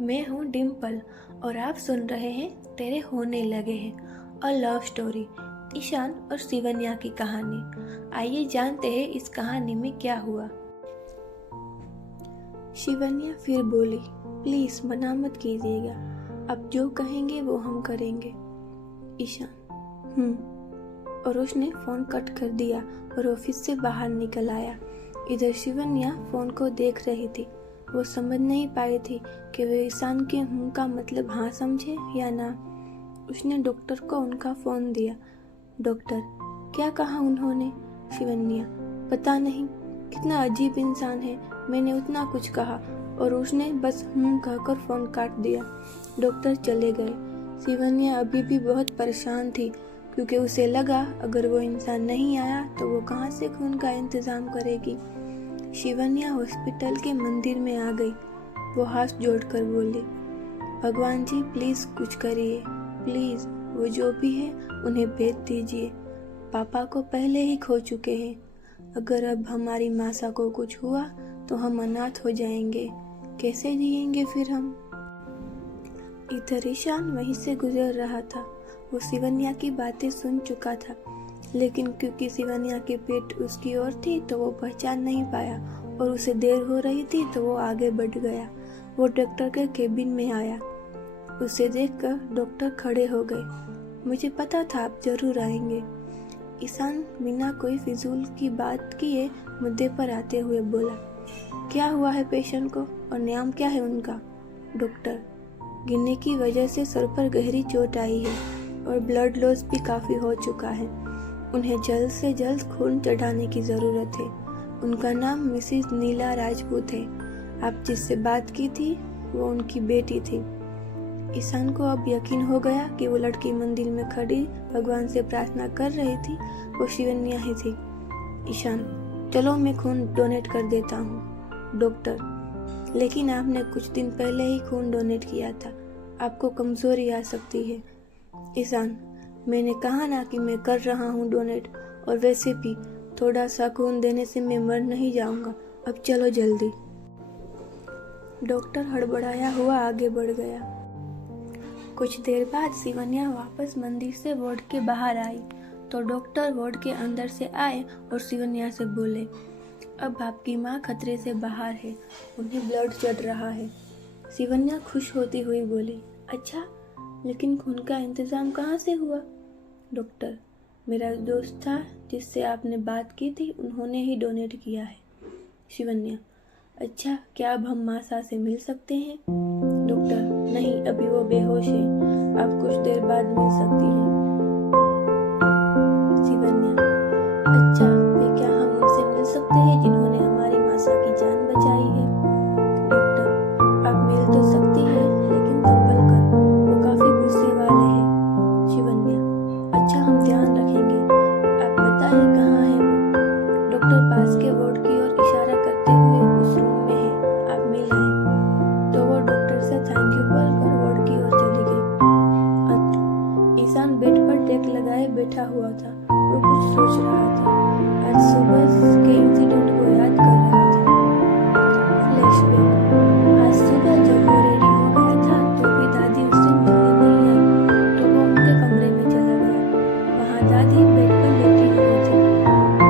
मैं हूँ डिम्पल और आप सुन रहे हैं तेरे होने लगे हैं अ लव स्टोरी, ईशान और शिवन्या की कहानी। आइए जानते हैं इस कहानी में क्या हुआ। शिवन्या फिर बोली, प्लीज मना मत कीजिएगा, आप जो कहेंगे वो हम करेंगे। ईशान और उसने फोन कट कर दिया और ऑफिस से बाहर निकल आया। इधर शिवन्या फोन को देख रही थी। वो समझ नहीं पाई थी कि वे ईशान के हूँ का मतलब हाँ समझे या ना। उसने डॉक्टर को उनका फोन दिया। डॉक्टर, क्या कहा उन्होंने? शिवन्या, पता नहीं, कितना अजीब इंसान है, मैंने उतना कुछ कहा और उसने बस कहकर फोन काट दिया। डॉक्टर चले गए। शिवन्या अभी भी बहुत परेशान थी क्योंकि उसे लगा अगर वो इंसान नहीं आया तो वो कहाँ से खून का इंतजाम करेगी। शिवन्या हॉस्पिटल के मंदिर में आ गई। वो हाथ जोड़कर बोली, भगवान जी प्लीज कुछ करिए, प्लीज वो जो भी है उन्हें भेज दीजिए। पापा को पहले ही खो चुके हैं, अगर अब हमारी मासा को कुछ हुआ तो हम अनाथ हो जाएंगे, कैसे जिएंगे फिर हम। इधर ईशान वहीं से गुजर रहा था। वो शिवन्या की बातें सुन चुका था, लेकिन क्योंकि शिवन्या की पीठ उसकी ओर थी तो वो पहचान नहीं पाया और उसे देर हो रही थी तो वो आगे बढ़ गया। वो डॉक्टर के केबिन में आया। उसे देखकर डॉक्टर खड़े हो गए। मुझे पता था आप जरूर आएंगे। ईशान बिना कोई फिजूल की बात किए मुद्दे पर आते हुए बोला, क्या हुआ है पेशेंट को और नाम क्या है उनका? डॉक्टर, गिरने की वजह से सर पर गहरी चोट आई है और ब्लड लॉस भी काफी हो चुका है। उन्हें जल्द से जल्द खून चढ़ाने की जरूरत है। उनका नाम मिसेस नीला राजपूत है। आप जिससे बात की थी वो उनकी बेटी थी। ईशान को अब यकीन हो गया कि वो लड़की मंदिर में खड़ी भगवान से प्रार्थना कर रही थी, वो शिवन्या ही थी। ईशान, चलो मैं खून डोनेट कर देता हूँ। डॉक्टर, लेकिन आपने कुछ दिन पहले ही खून डोनेट किया था, आपको कमजोरी आ सकती है। ईशान, मैंने कहा ना कि मैं कर रहा हूँ डोनेट, और वैसे भी थोड़ा सा खून देने से मैं मर नहीं जाऊंगा, अब चलो जल्दी। डॉक्टर हड़बड़ाया हुआ आगे बढ़ गया। कुछ देर बाद शिवन्या वापस मंदिर से वार्ड के बाहर आई तो डॉक्टर वार्ड के अंदर से आए और शिवन्या से बोले, अब आपकी माँ खतरे से बाहर है, उन्हें ब्लड चढ़ रहा है। शिवन्या खुश होती हुई बोली, अच्छा, लेकिन खून का इंतजाम कहाँ से हुआ? डॉक्टर, मेरा दोस्त था जिससे आपने बात की थी, उन्होंने ही डोनेट किया है। शिवन्या, अच्छा, क्या अब हम मासा से मिल सकते हैं? डॉक्टर, नहीं, अभी वो बेहोश है, आप कुछ देर बाद मिल सकती हैं। शिवन्या, अच्छा, फिर क्या हम उनसे मिल सकते हैं जिन्होंने हमारी मासा की जान बचाई है? डॉक्टर, आप मिल तो सकती है लेकिन संभल कर, वो काफी गुस्से वाले हैं। शिवन्या, अच्छा, हम ध्यान रखेंगे, आप बताइए कहाँ है वो? डॉक्टर पास के वार्ड की ओर इशारा करते हुए उस रूम में है, आप मिल आए। तो वो डॉक्टर से थैंक यू बोलकर वार्ड की ओर चली गई। ईशान बेड पर टेक लगाए बैठा हुआ था। वो कुछ सोच रहा था। आज सुबह के इंसिडेंट को याद कर रहा था। फ्लैशबैक। आज सुबह जब वो रेडी हो गया था तो भी दादी उससे मिलने नहीं आई, तो वो उनके कमरे में चला गया। वहाँ दादी बेड पर लेटी हुई थी।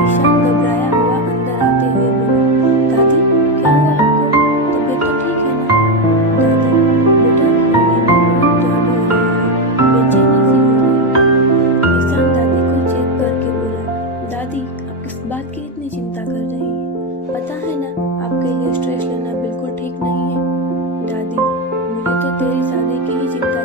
ईशान घबराया हुआ अंदर आते हुए बोला, दादी, क्या हुआ आपको? तबीयत तो ठीक है ना? दादी, बेटा, सीने में बहुत दर्द हो रहा है, बेचैनी सी हो रही है। ईशान दादी को चेक करके बोला, दादी, आप किस बात की इतनी चिंता कर रही हैं? पता है ना, आपके लिए स्ट्रेस लेना बिल्कुल ठीक नहीं है। दादी, मुझे तो तेरी शादी की ही चिंता